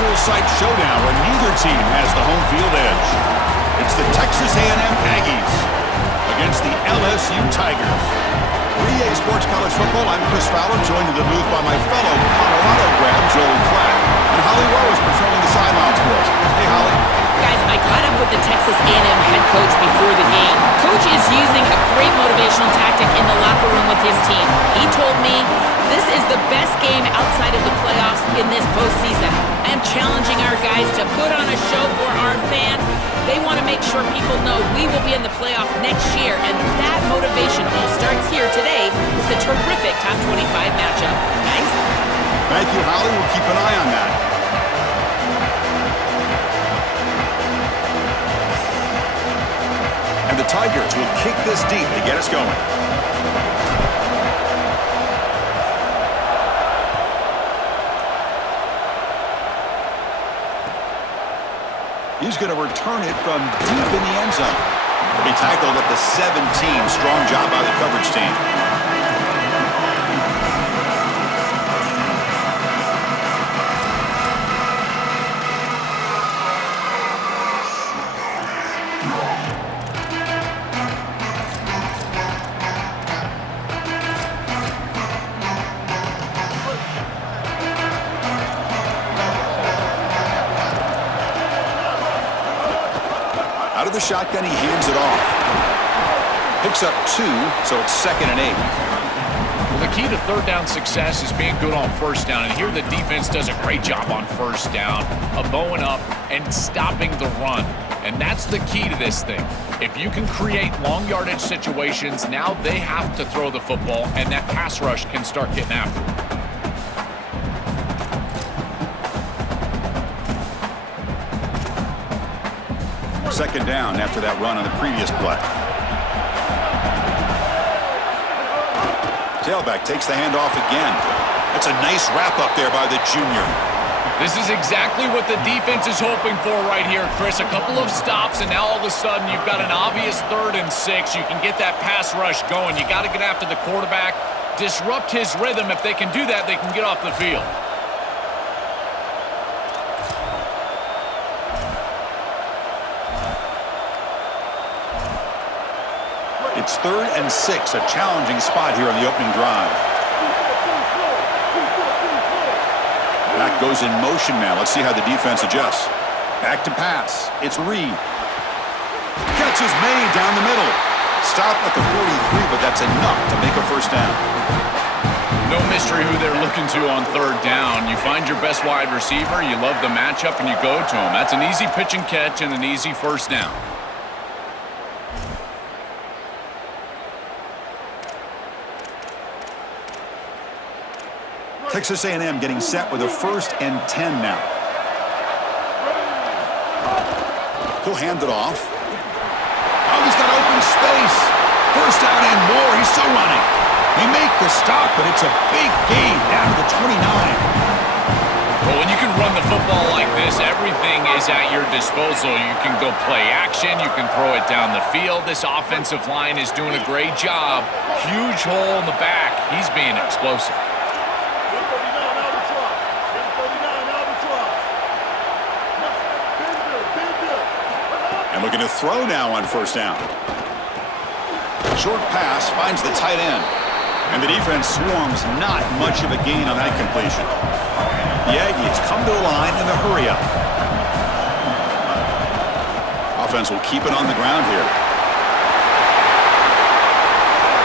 neutral site showdown where neither team has the home field edge. It's the Texas A&M Aggies against the LSU Tigers. For EA Sports College Football, I'm Chris Fowler, joined in the booth by my fellow Colorado grad, Joel Klatt, and Holly Rowe is patrolling the sidelines for us. Hey, Holly. Guys, I caught up with the Texas A&M head coach before the game. Coach is using a great motivational tactic in the locker room with his team. He told me this is the best game outside of the playoffs in this postseason. I am challenging our guys to put on a show for our fans. They want to make sure people know we will be in the playoff next year, and that motivation all starts here today with the terrific top 25 matchup. Guys? Thank you, Holly. We'll keep an eye on that. And the Tigers will kick this deep to get us going. He's going to return it from deep in the end zone. He'll be tackled at the 17. Strong job by the coverage team. Out of the shotgun, he hands it off. Picks up 2, so it's 2nd and 8. Well, the key to third down success is being good on first down, and here the defense does a great job on first down of bowing up and stopping the run. And that's the key to this thing. If you can create long yardage situations, now they have to throw the football, and that pass rush can start getting after it. Second down after that run on the previous play. Tailback takes the handoff again. That's a nice wrap up there by the junior. This is exactly what the defense is hoping for right here, Chris. A couple of stops, and now all of a sudden you've got an obvious 3rd and 6. You can get that pass rush going. You got to get after the quarterback, disrupt his rhythm. If they can do that, they can get off the field. It's 3rd and 6, a challenging spot here on the opening drive. Back goes in motion now. Let's see how the defense adjusts. Back to pass. It's Reed. Catch is made down the middle. Stop at the 43, but that's enough to make a first down. No mystery who they're looking to on 3rd down. You find your best wide receiver, you love the matchup, and you go to him. That's an easy pitch and catch and an easy first down. Texas A&M getting set with a 1st and 10 now. He'll hand it off. Oh, he's got open space. First down and more. He's still running. They make the stop, but it's a big gain down to the 29. Well, when you can run the football like this, everything is at your disposal. You can go play action. You can throw it down the field. This offensive line is doing a great job. Huge hole in the back. He's being explosive. And looking to throw now on first down. Short pass finds the tight end. And the defense swarms, not much of a gain on that completion. The Aggies come to the line in a hurry-up. Offense will keep it on the ground here.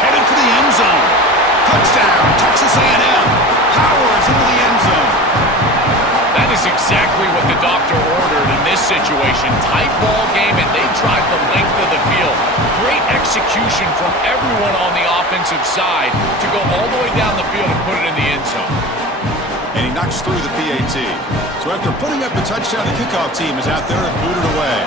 Headed for the end zone. Touchdown, Texas A&M. Powers into the end zone. That is exactly what the doctor ordered in this situation. Tight ball game, and they drive the length of the field. Great execution from everyone on the offensive side to go all the way down the field and put it in the end zone. And he knocks through the PAT. So after putting up the touchdown, the kickoff team is out there to boot it away.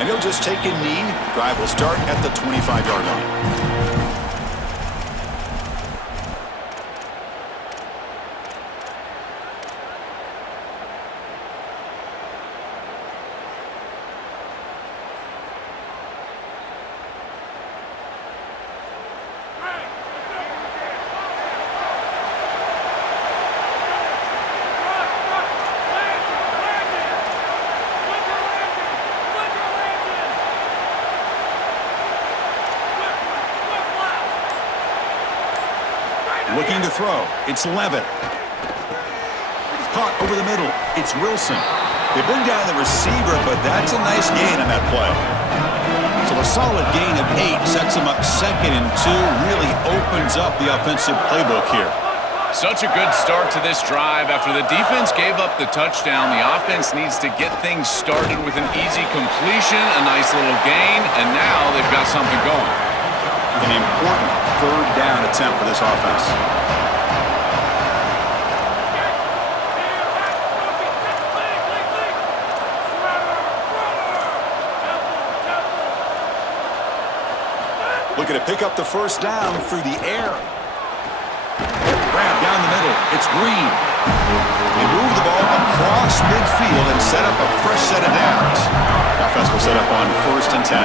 And he'll just take a knee. Drive will start at the 25-yard line. looking to throw. It's Levitt. Caught over the middle. It's Wilson. They bring down the receiver, but that's a nice gain on that play. So a solid gain of 8 sets them up 2nd and 2, really opens up the offensive playbook here. Such a good start to this drive. After the defense gave up the touchdown, the offense needs to get things started with an easy completion, a nice little gain, and now they've got something going. An important 3rd down attempt for this offense. Looking to pick up the 1st down through the air. Grab down the middle. It's Green. They move the ball across midfield and set up a fresh set of downs. Offense will set up on 1st and 10.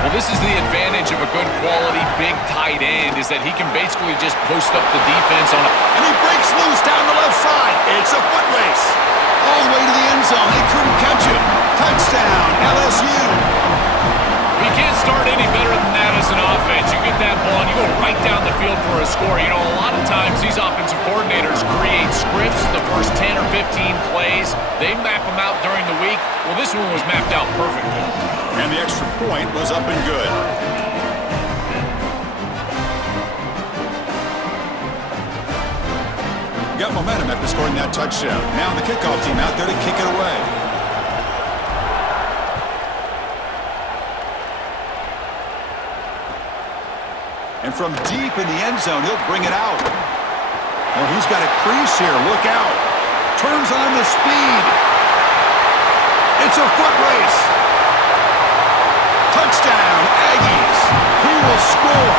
Well, this is the advantage of a good quality big tight end, is that he can basically just post up the defense on a... And he breaks loose down the left side. It's a foot race. All the way to the end zone. They couldn't catch it. Touchdown, LSU. You can't start any better than that as an offense. You get that ball and you go right down the field for a score. You know, a lot of times these offensive coordinators create scripts the first 10 or 15 plays. They map them out during the week. Well, this one was mapped out perfectly. And the extra point was up and good. Got momentum after scoring that touchdown. Now the kickoff team out there to kick it away. And from deep in the end zone, he'll bring it out. Oh, he's got a crease here. Look out. Turns on the speed. It's a foot race. Touchdown, Aggies. He will score.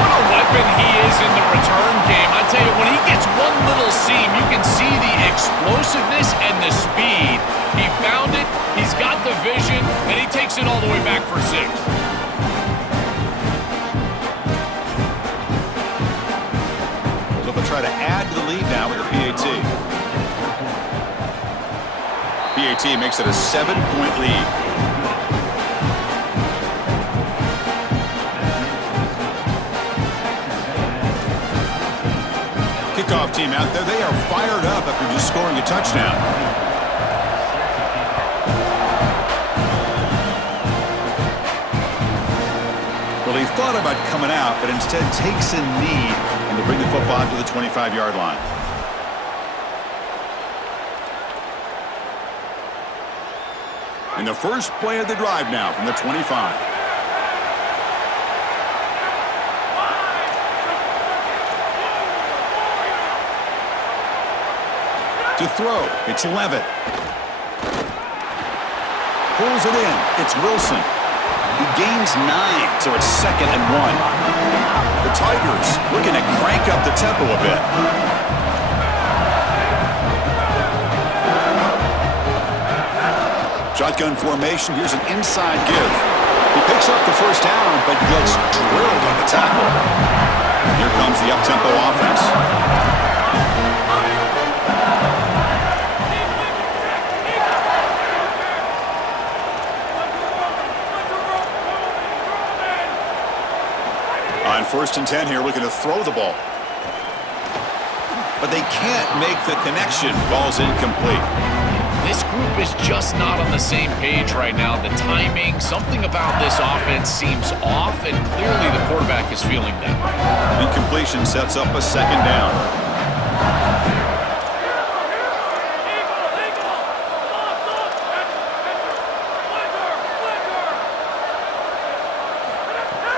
What a weapon he is in the return game. I tell you, when he gets one little seam, you can see the explosiveness and the speed. He found it, he's got the vision, and he takes it all the way back for 6. So they'll try to add to the lead now with a PAT. PAT makes it a 7-point lead. Kickoff team out there. They are fired up after just scoring a touchdown. Well, he thought about coming out, but instead takes a knee and to bring the football to the 25-yard line. And the first play of the drive now from the 25. To throw, it's Levitt. Pulls it in, it's Wilson. He gains 9, so it's 2nd and 1. The Tigers looking to crank up the tempo a bit. Shotgun formation, here's an inside give. He picks up the 1st down, but gets drilled on the tackle. Here comes the up-tempo offense. On 1st and 10 here, looking to throw the ball. But they can't make the connection. Ball's incomplete. This group is just not on the same page right now. The timing, something about this offense seems off, and clearly the quarterback is feeling that. Incompletion sets up a 2nd down.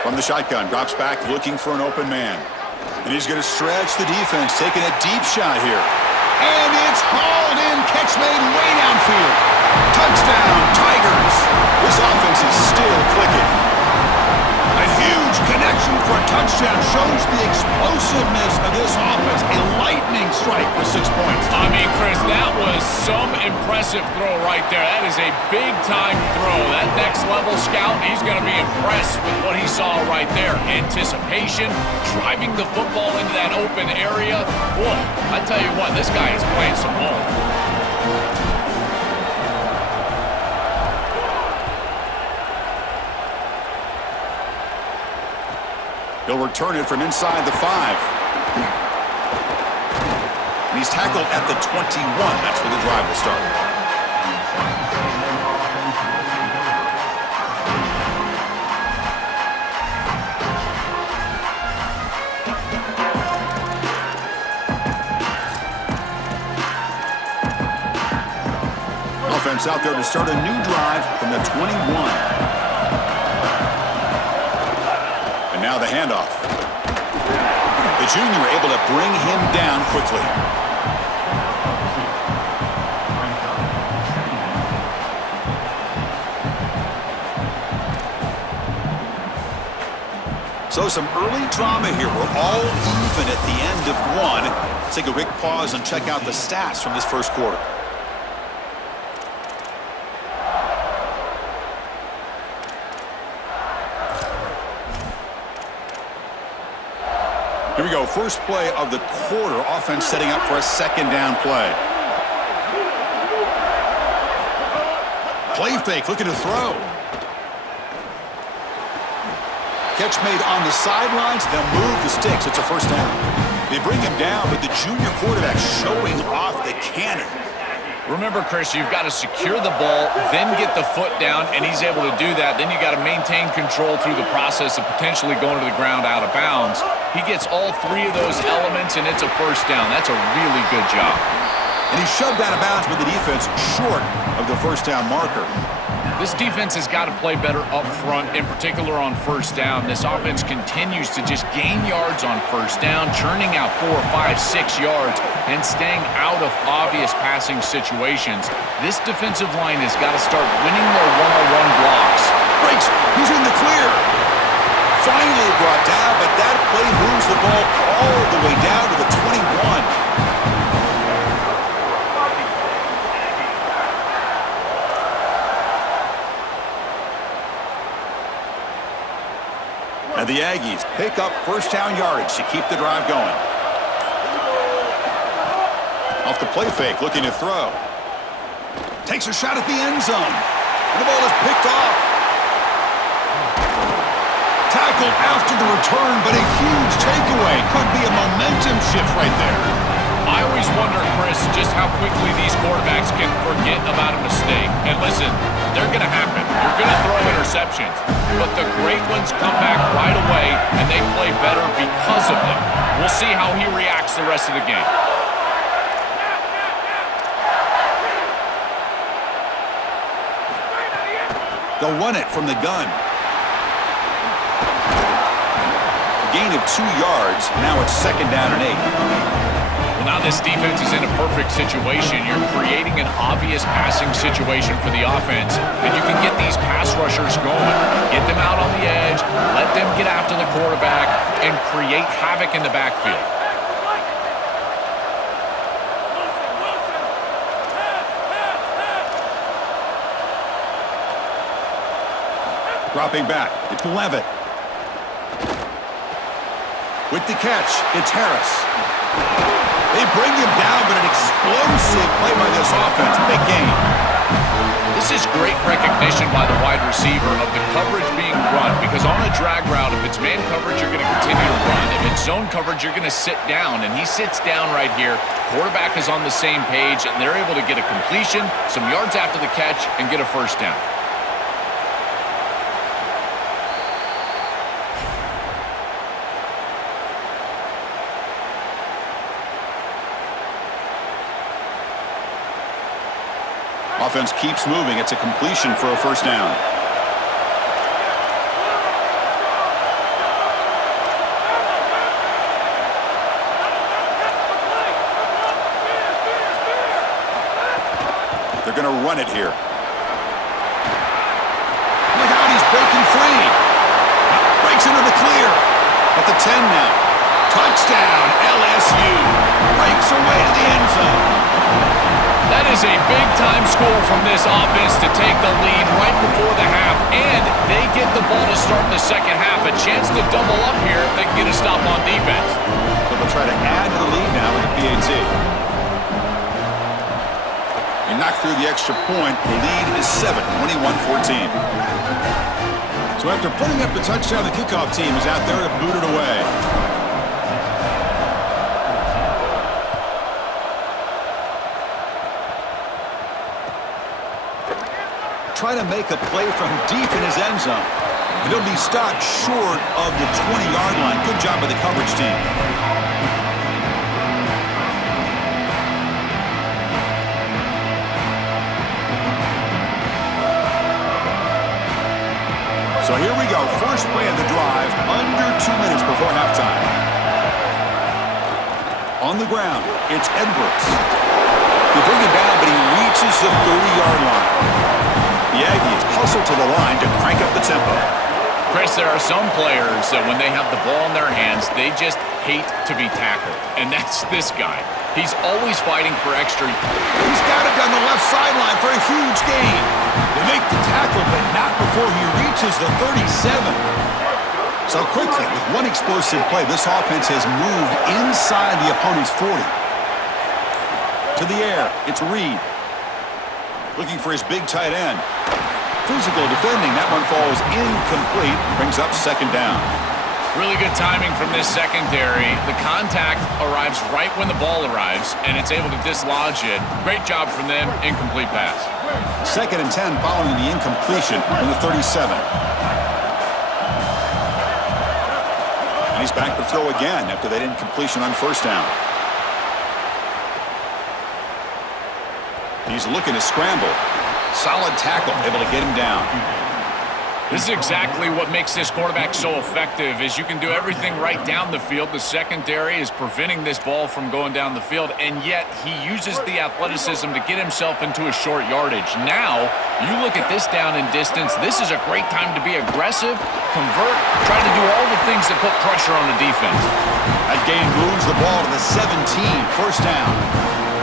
From the shotgun, drops back looking for an open man. And he's going to stretch the defense, taking a deep shot here. And it's hauled in, catch made way downfield. Touchdown, Tigers. This offense is still clicking. A huge connection for a touchdown shows the explosiveness of this offense. A lightning strike for 6 points. I mean, Chris, that was some impressive throw right there. That is a big-time throw. That next-level scout, he's going to be impressed with what he saw right there. Anticipation, driving the football into that open area. Whoa, I tell you what, this guy is playing some ball. He'll return it from inside the 5. And he's tackled at the 21. That's where the drive will start. Offense out there to start a new drive from the 21. And now the handoff. The junior able to bring him down quickly. So some early drama here. We're all even at the end of one. Let's take a quick pause and check out the stats from this first quarter. Here we go, first play of the quarter. Offense setting up for a second down play. Play fake, looking to throw. Catch made on the sidelines. They'll move the sticks. It's a first down. They bring him down, but the junior quarterback showing off the cannon. Remember, Chris, you've got to secure the ball, then get the foot down, and he's able to do that. Then you got to maintain control through the process of potentially going to the ground out of bounds. He gets all three of those elements, and it's a first down. That's a really good job. And he shoved out of bounds with the defense short of the first down marker. This defense has got to play better up front, in particular on first down. This offense continues to just gain yards on first down, churning out 4, 5, 6 yards, and staying out of obvious passing situations. This defensive line has got to start winning their one-on-one blocks. Breaks, he's in the clear. Finally brought down, but that play moves the ball all the way down to the 21. And the Aggies pick up first down yardage to keep the drive going. Off the play fake, looking to throw. Takes a shot at the end zone. And the ball is picked off. Tackled after the return, but a huge takeaway. Could be a momentum shift right there. I always wonder, Chris, just how quickly these quarterbacks can forget about a mistake. And listen, they're going to happen. You're going to throw interceptions. But the great ones come back right away, and they play better because of them. We'll see how he reacts the rest of the game. They'll run it from the gun. A gain of 2 yards. Now it's second down and 8. Well, now this defense is in a perfect situation. You're creating an obvious passing situation for the offense, and you can get these pass rushers going. Get them out on the edge, let them get after the quarterback, and create havoc in the backfield. Dropping back, it's Levitt. With the catch, it's Harris. They bring him down, but an explosive play by this offense. Big gain. This is great recognition by the wide receiver of the coverage being run, because on a drag route, if it's man coverage, you're going to continue to run. If it's zone coverage, you're going to sit down, and he sits down right here. Quarterback is on the same page, and they're able to get a completion, some yards after the catch, and get a first down. Offense keeps moving. It's a completion for a first down. They're going to run it here. Look out, he's breaking free. Breaks into the clear. At the 10 now. Touchdown, LSU. Breaks away to the end zone. That is a big-time score from this offense to take the lead right before the half, and they get the ball to start in the second half. A chance to double up here if they can get a stop on defense. So they'll try to add to the lead now with the PAT. They knock through the extra point. The lead is 7, 21-14. So after putting up the touchdown, the kickoff team is out there to boot it away. Try to make a play from deep in his end zone. And he'll be stopped short of the 20-yard line. Good job by the coverage team. So here we go. First play of the drive, under 2 minutes before halftime. On the ground, it's Edwards. They bring him down, but he reaches the 30-yard line. The Aggies hustle to the line to crank up the tempo. Chris, there are some players that when they have the ball in their hands, they just hate to be tackled. And that's this guy. He's always fighting for extra. He's got it down the left sideline for a huge gain. They make the tackle, but not before he reaches the 37. So quickly, with one explosive play, this offense has moved inside the opponent's 40. To the air, it's Reed. Looking for his big tight end. Physical defending. That one falls incomplete. Brings up second down. Really good timing from this secondary. The contact arrives right when the ball arrives, and it's able to dislodge it. Great job from them. Incomplete pass. 2nd and 10 following the incompletion from the 37. And he's back to throw again after that incompletion on first down. He's looking to scramble. Solid tackle, able to get him down. This is exactly what makes this quarterback so effective, is you can do everything right down the field. The secondary is preventing this ball from going down the field, and yet he uses the athleticism to get himself into a short yardage. Now, you look at this down and distance, this is a great time to be aggressive, convert, try to do all the things that put pressure on the defense. That gain moves the ball to the 17, first down.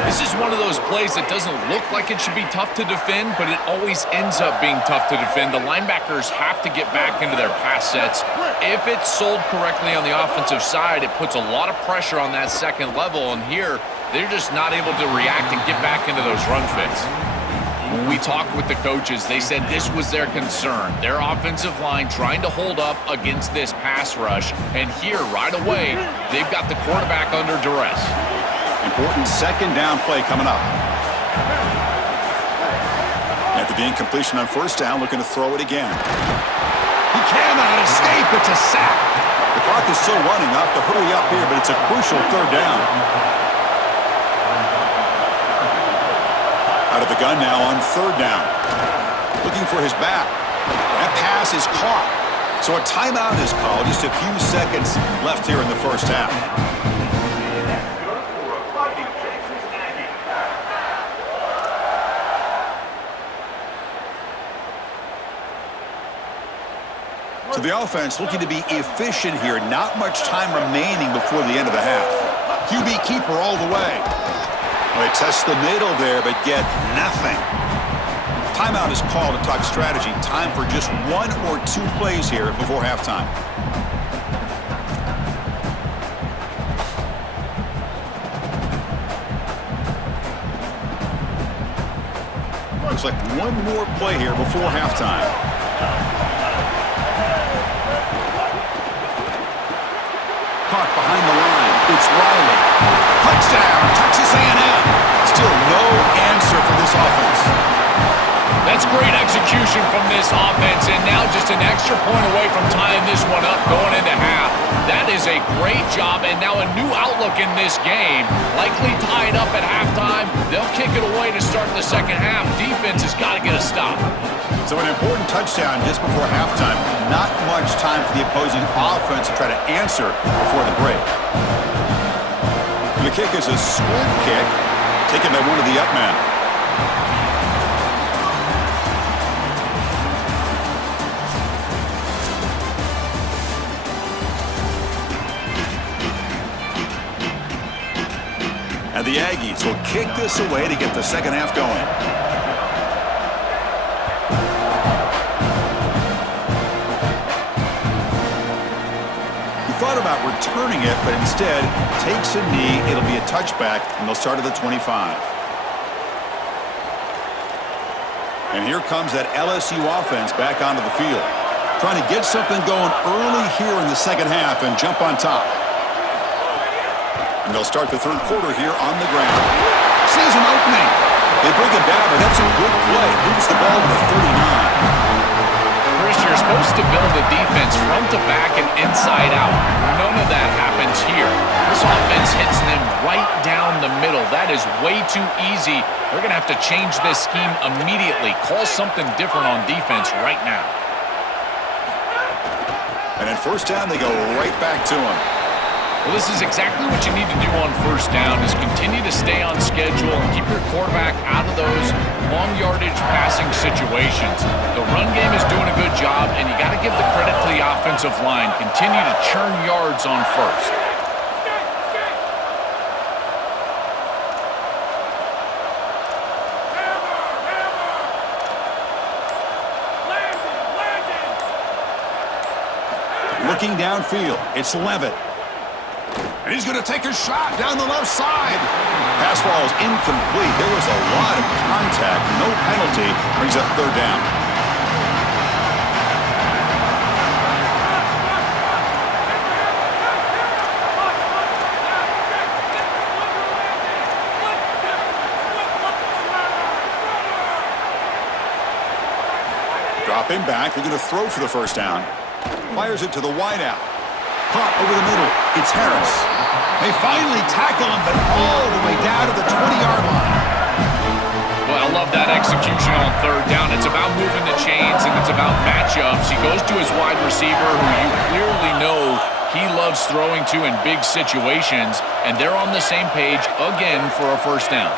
This is one of those plays that doesn't look like it should be tough to defend, but it always ends up being tough to defend. The linebackers have to get back into their pass sets. If it's sold correctly on the offensive side, it puts a lot of pressure on that second level, and here, they're just not able to react and get back into those run fits. When we talked with the coaches, they said this was their concern. Their offensive line trying to hold up against this pass rush, and here, right away, they've got the quarterback under duress. Important second down play coming up. After the incompletion on first down, looking to throw it again. He cannot escape. It's a sack. The clock is still running. Off to hurry up here, but it's a crucial third down. Out of the gun now on third down. Looking for his back. That pass is caught. So a timeout is called. Just a few seconds left here in the first half. So the offense looking to be efficient here. Not much time remaining before the end of the half. QB keeper all the way. Well, they test the middle there, but get nothing. Timeout is called to talk strategy. Time for just 1 or 2 plays here before halftime. Looks like one more play here before halftime. Caught behind the line. It's Riley. Touchdown, Texas A&M. Still no answer for this offense. That's great execution from this offense, and now just an extra point away from tying this one up going into half. That is a great job, and now a new outlook in this game. Likely tied up at halftime. They'll kick it away to start the second half. Defense has got to get a stop. So an important touchdown just before halftime. Not much time for the opposing offense to try to answer before the break. The kick is a squib kick taken by one of the up men. And the Aggies will kick this away to get the second half going. Thought about returning it, but instead takes a knee. It'll be a touchback, and they'll start at the 25. And here comes that LSU offense back onto the field. Trying to get something going early here in the second half and jump on top. And they'll start the third quarter here on the ground. Sees an opening. They bring it down, and that's a good play. Moves the ball to the 39. Chris, you're supposed to build a defense front to back and inside out. None of that happens here. This offense hits them right down the middle. That is way too easy. They're going to have to change this scheme immediately. Call something different on defense right now. And at first down, they go right back to him. Well, this is exactly what you need to do on first down is continue to stay on schedule and keep your quarterback out of those long yardage passing situations. The run game is doing a good job, and you got to give the credit to the offensive line. Continue to churn yards on first. Looking downfield, it's Levitt. And he's going to take a shot down the left side. Pass ball is incomplete. There was a lot of contact. No penalty. Brings up third down. Dropping back. They're going to throw for the first down. Fires it to the wideout. Caught over the middle. It's Harris. They finally tackle him, but all the way down to the 20-yard line. Well, I love that execution on third down. It's about moving the chains, and it's about matchups. He goes to his wide receiver, who you clearly know he loves throwing to in big situations, and they're on the same page again for a first down.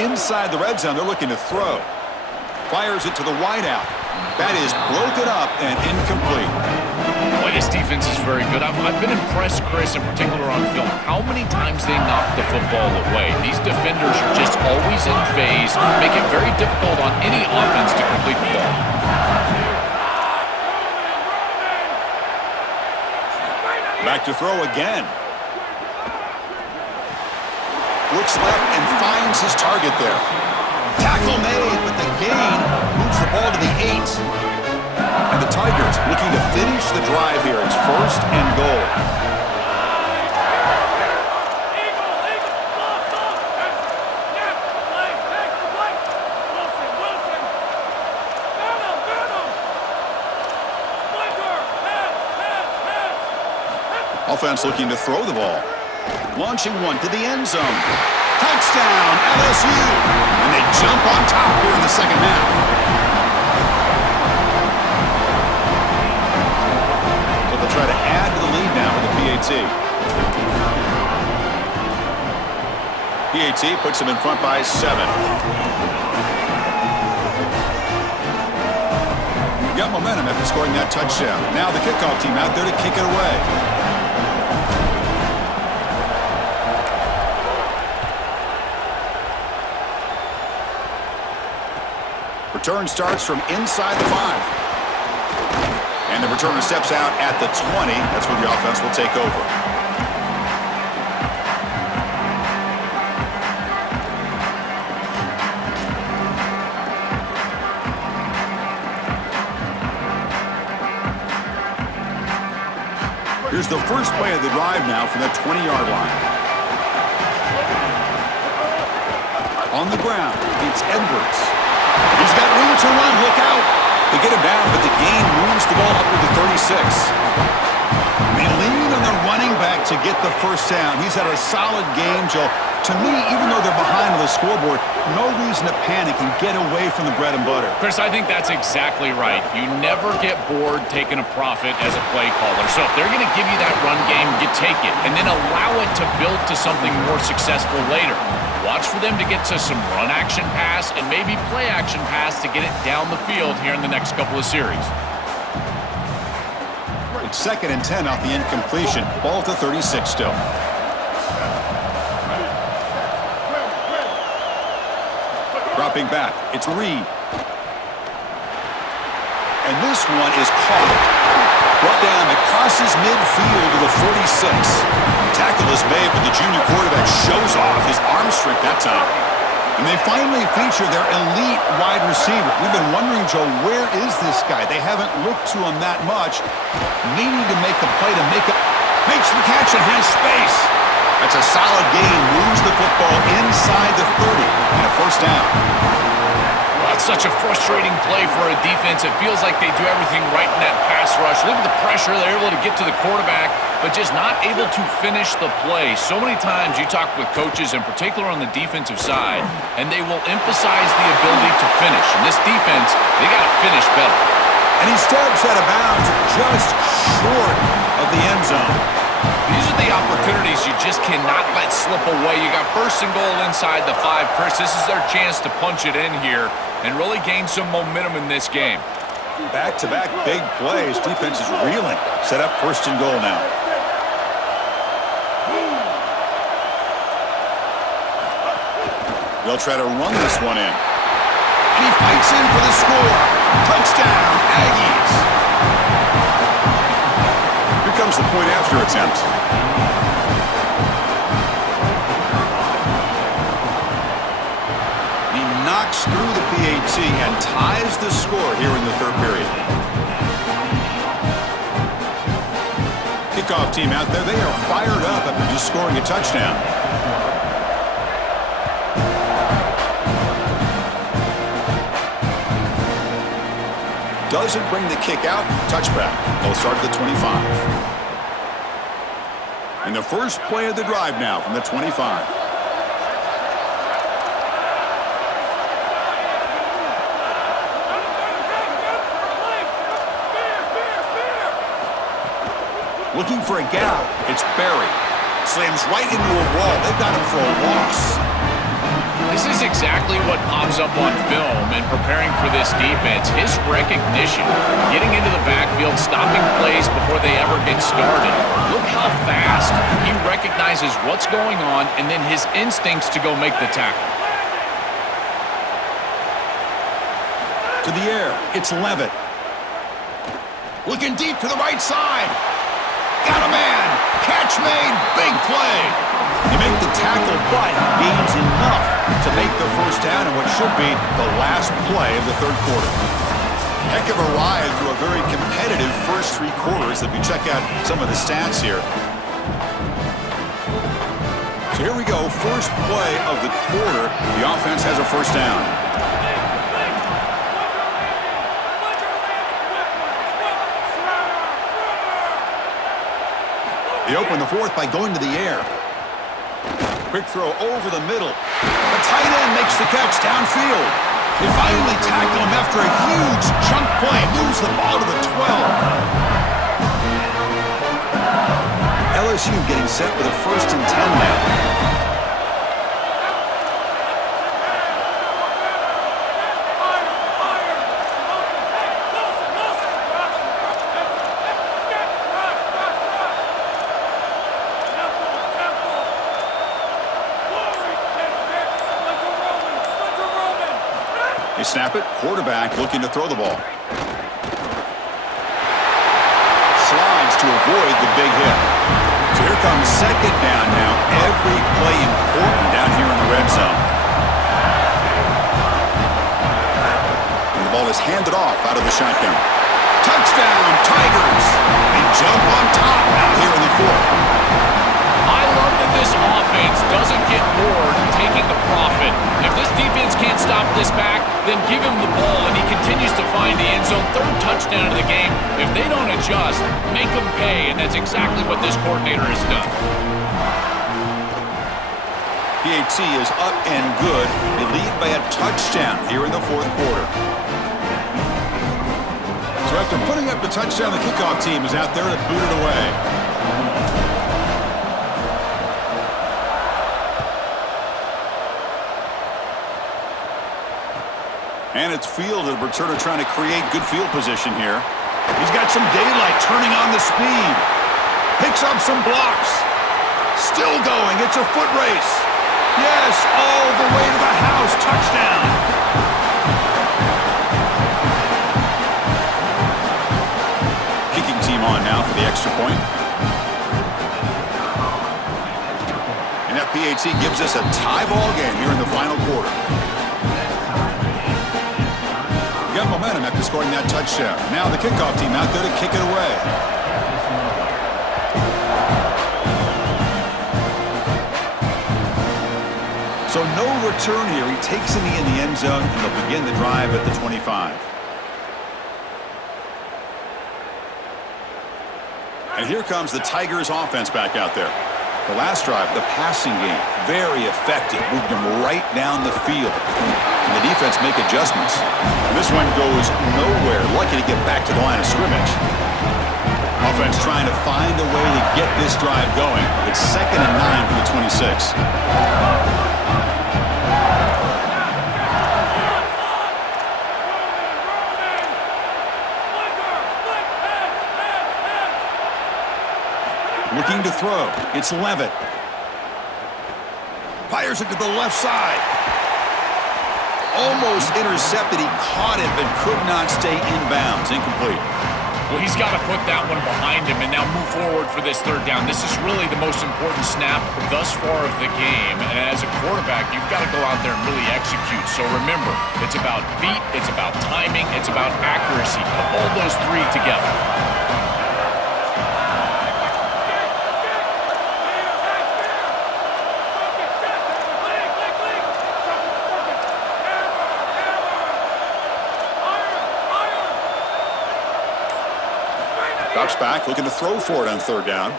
Inside the red zone, they're looking to throw. Fires it to the wideout. That is broken up and incomplete. Boy, this defense is very good. I've been impressed, Chris, in particular on film, how many times they knock the football away. These defenders are just always in phase, make it very difficult on any offense to complete the ball. Back to throw again. Looks left and finds his target there. Tackle made, but the gain moves the ball to the 8. And the Tigers looking to finish the drive here. It's first and goal. Offense looking to throw the ball. Launching one to the end zone. Touchdown, LSU! And they jump on top here in the second half. So they'll try to add to the lead now with the PAT. PAT puts them in front by 7. You've got momentum after scoring that touchdown. Now the kickoff team out there to kick it away. Return starts from inside the 5. And the returner steps out at the 20. That's where the offense will take over. Here's the first play of the drive now from the 20-yard line. On the ground, it's Edwards. He's got room to run. Look out. They get him down, but the gain moves the ball up to the 36. They lean on their running back to get the first down. He's had a solid game, Joe. To me, even though they're behind on the scoreboard, no reason to panic and get away from the bread and butter. Chris, I think that's exactly right. You never get bored taking a profit as a play caller. So if they're going to give you that run game, you take it, and then allow it to build to something more successful later. Watch for them to get to some run action pass and maybe play action pass to get it down the field here in the next couple of series. It's 2nd and 10 off the incompletion. Ball to 36 still. Dropping back, it's Reed. And this one is caught. Brought down, it crosses midfield to the 46. tackle is made, but the junior quarterback shows off his arm strength that time. And they finally feature their elite wide receiver. We've been wondering, Joe, where is this guy? They haven't looked to him that much. Needing to make a play to make it. Makes the catch and has space. That's a solid gain. Moves the football inside the 30 and a first down. Well, it's such a frustrating play for a defense. It feels like they do everything right in that pass rush. Look at the pressure. They're able to get to the quarterback, but just not able to finish the play. So many times you talk with coaches, in particular on the defensive side, and they will emphasize the ability to finish. And this defense, they got to finish better. And he steps out of bounds just short of the end zone. These are the opportunities you just cannot let slip away. You got first and goal inside the 5. Chris, this is their chance to punch it in here and really gain some momentum in this game. Back-to-back big plays. Defense is reeling. Set up first and goal now. They'll try to run this one in. And he fights in for the score. Touchdown, Aggies. Here comes the point after attempt. He knocks through the PAT and ties the score here in the third period. Kickoff team out there. They are fired up after just scoring a touchdown. Doesn't bring the kick out. Touchback. They'll start at the 25. And the first play of the drive now from the 25. Looking for a gap. It's Barry. Slams right into a wall. They've got him for a loss. This is exactly what pops up on film in preparing for this defense. His recognition, getting into the backfield, stopping plays before they ever get started. Look how fast he recognizes what's going on and then his instincts to go make the tackle. To the air, it's Levitt. Looking deep to the right side. Got a man. Catch made. Big play. They make the tackle, but gains enough to make the first down in what should be the last play of the third quarter. Heck of a ride through a very competitive first 3 quarters if you check out some of the stats here. So here we go, first play of the quarter. The offense has a first down. They open the fourth by going to the air. Quick throw over the middle. The tight end makes the catch downfield. They finally tackle him after a huge chunk play. Moves the ball to the 12. LSU getting set with a first and 10 now. They snap it. Quarterback looking to throw the ball. Slides to avoid the big hit. So here comes second down now. Every play important down here in the red zone. And the ball is handed off out of the shotgun. Touchdown, Tigers. They jump on top out here in the fourth. I love that this offense doesn't get bored taking the profit. If this defense can't stop this back, then give him the ball and he continues to find the end zone. Third touchdown of the game. If they don't adjust, make them pay, and that's exactly what this coordinator has done. PAT is up and good. They lead by a touchdown here in the fourth quarter. So after putting up the touchdown, the kickoff team is out there to boot it away. And it's Field, a returner trying to create good field position here. He's got some daylight, turning on the speed. Picks up some blocks. Still going. It's a foot race. Yes, all the way to the house. Touchdown. Kicking team on now for the extra point. PAT gives us a tie ball game here in the final quarter. Got momentum after scoring that touchdown. Now the kickoff team out there to kick it away. So no return here. He takes it in the end zone, and they'll begin the drive at the 25. And here comes the Tigers offense back out there. The last drive, the passing game, very effective. Moved them right down the field. And the defense make adjustments. And this one goes nowhere. Lucky to get back to the line of scrimmage. Offense trying to find a way to get this drive going. It's 2nd and 9 for the 26. Looking to throw. It's Levitt. Fires it to the left side. Almost intercepted. He caught it, but could not stay inbounds. Incomplete. Well, he's got to put that one behind him and now move forward for this 3rd down. This is really the most important snap thus far of the game. And as a quarterback, you've got to go out there and really execute. So remember, it's about feet, it's about timing, it's about accuracy. Put all those 3 together. Drops back, looking to throw for it on 3rd down.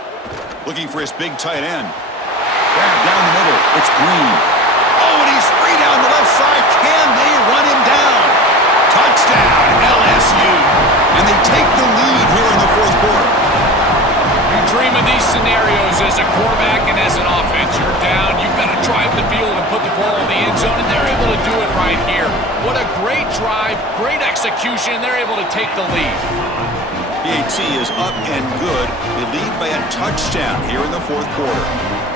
Looking for his big tight end. Grab down the middle. It's Green. Oh, and he's free down the left side. Can they run him down? Touchdown, LSU. And they take the lead here in the 4th quarter. You dream of these scenarios as a quarterback and as an offense. You're down, you've got to drive the field and put the ball in the end zone, and they're able to do it right here. What a great drive, great execution. They're able to take the lead. PAT is up and good. They lead by a touchdown here in the 4th quarter.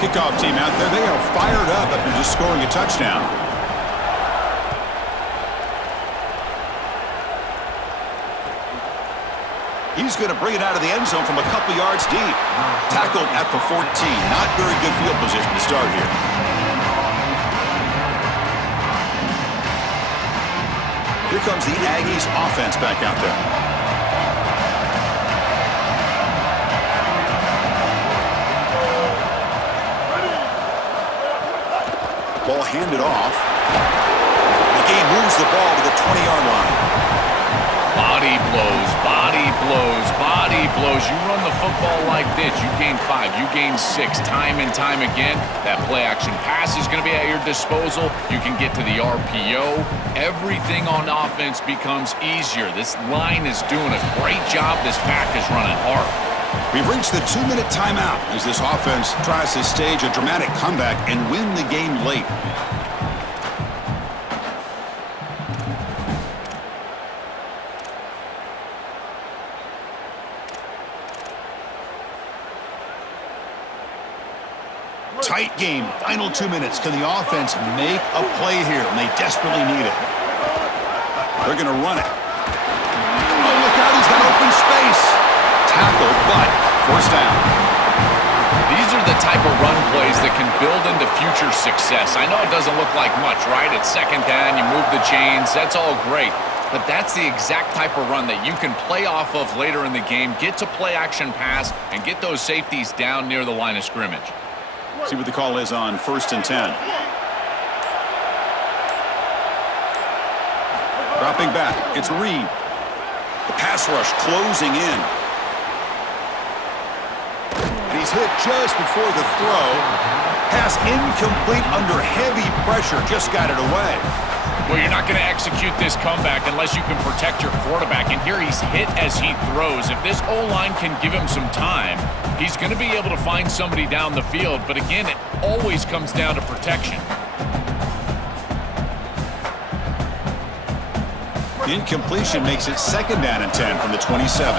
Kickoff team out there, they are fired up after just scoring a touchdown. He's going to bring it out of the end zone from a couple yards deep. Tackled at the 14. Not very good field position to start here. Here comes the Aggies offense back out there. Ball handed off. McGee moves the ball to the 20-yard line. Body blows, body blows, body blows. You run the football like this, you gain 5, you gain 6, time and time again. That play-action pass is going to be at your disposal. You can get to the RPO. Everything on offense becomes easier. This line is doing a great job. This back is running hard. We've reached the 2-minute timeout as this offense tries to stage a dramatic comeback and win the game late. Tight game, final 2 minutes. Can the offense make a play here? And they desperately need it. They're going to run it. Oh, look out, he's got open space. Tackled, but 1st down. These are the type of run plays that can build into future success. I know it doesn't look like much, right? It's 2nd down, you move the chains, that's all great. But that's the exact type of run that you can play off of later in the game, get to play action pass, and get those safeties down near the line of scrimmage. See what the call is on 1st and 10. Dropping back, it's Reed. The pass rush closing in. And he's hit just before the throw. Pass incomplete under heavy pressure. Just got it away. Well, you're not going to execute this comeback unless you can protect your quarterback. And here he's hit as he throws. If this O-line can give him some time, he's going to be able to find somebody down the field. But again, it always comes down to protection. The incompletion makes it 2nd down and 10 from the 27.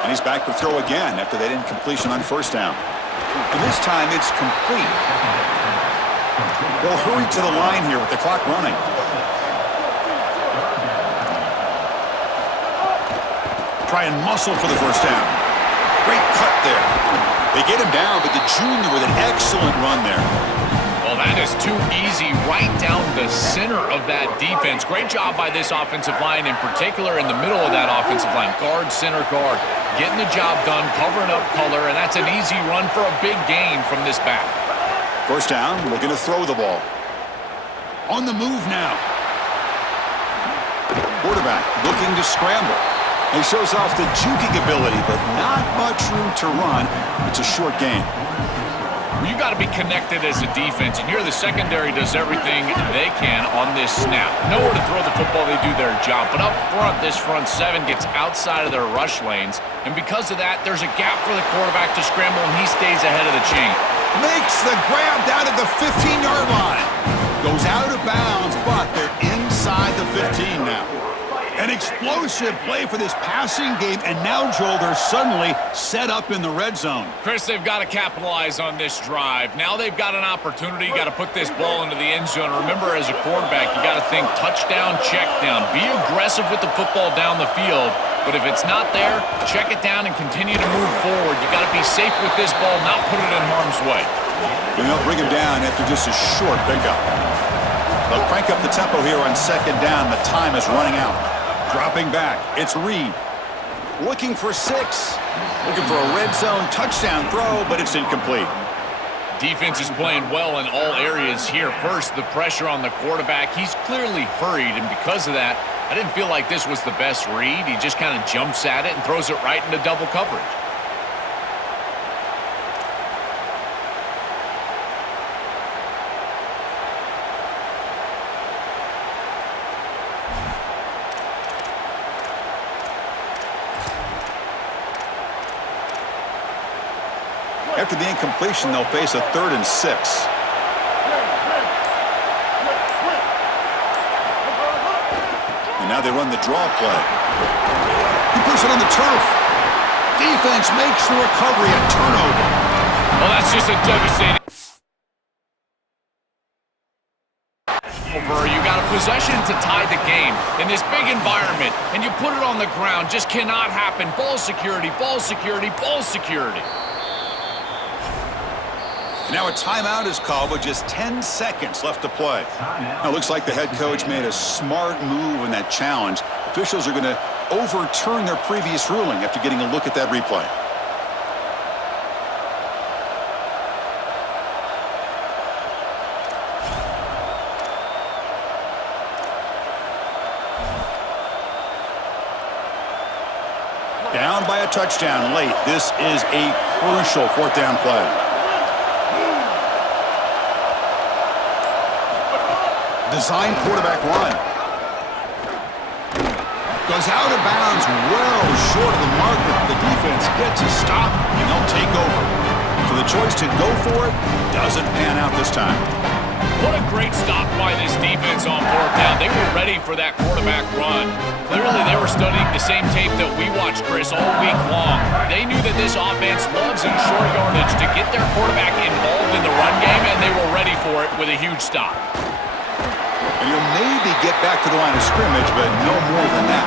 And he's back to throw again after that incompletion on 1st down. And this time it's complete. They'll hurry to the line here with the clock running. try and muscle for the first down. Great cut there. They get him down, but the junior with an excellent run there. Well, that is too easy right down the center of that defense. Great job by this offensive line, in particular in the middle of that offensive line. Guard, center guard, getting the job done, covering up color, and that's an easy run for a big gain from this back. First down, looking to throw the ball. On the move now. Quarterback looking to scramble. He shows off the juking ability, but not much room to run. It's a short gain. You got to be connected as a defense, and here the secondary does everything they can on this snap. Nowhere to throw the football, they do their job. But up front, this front seven gets outside of their rush lanes, and because of that, there's a gap for the quarterback to scramble, and he stays ahead of the chain. Makes the grab down at the 15-yard line. Goes out of bounds, but they're inside the 15 now. An explosive play for this passing game, and now, Joel, they're suddenly set up in the red zone. Chris, they've got to capitalize on this drive. Now they've got an opportunity. You got to put this ball into the end zone. Remember, as a quarterback, you got to think touchdown, check down. Be aggressive with the football down the field, but if it's not there, check it down and continue to move forward. You got to be safe with this ball, not put it in harm's way. They'll bring him down after just a short pickup. They'll crank up the tempo here on second down. The time is running out. Dropping back, it's Reed. Looking for 6. Looking for a red zone touchdown throw, but it's incomplete. Defense is playing well in all areas here. First, the pressure on the quarterback. He's clearly hurried, and because of that, I didn't feel like this was the best read. He just kind of jumps at it and throws it right into double coverage. After the incompletion, they'll face a 3rd and 6. And now they run the draw play. He puts it on the turf. Defense makes the recovery, a turnover. Well, that's just a devastating. You got a possession to tie the game in this big environment, and you put it on the ground. Just cannot happen. Ball security, ball security, ball security. Now a timeout is called with just 10 seconds left to play. Now it looks like the head coach made a smart move in that challenge. Officials are going to overturn their previous ruling after getting a look at that replay. Down by a touchdown late. This is a crucial 4th down play. Design quarterback run. Goes out of bounds well short of the marker. The defense gets a stop, and they'll take over. So the choice to go for it doesn't pan out this time. What a great stop by this defense on 4th down. They were ready for that quarterback run. Clearly, they were studying the same tape that we watched, Chris, all week long. They knew that this offense loves in short yardage to get their quarterback involved in the run game, and they were ready for it with a huge stop. And you'll maybe get back to the line of scrimmage, but no more than that.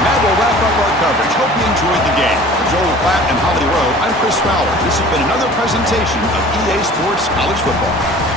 And that will wrap up our coverage. Hope you enjoyed the game. For Joel Klatt and Holly Rowe, I'm Chris Fowler. This has been another presentation of EA Sports College Football.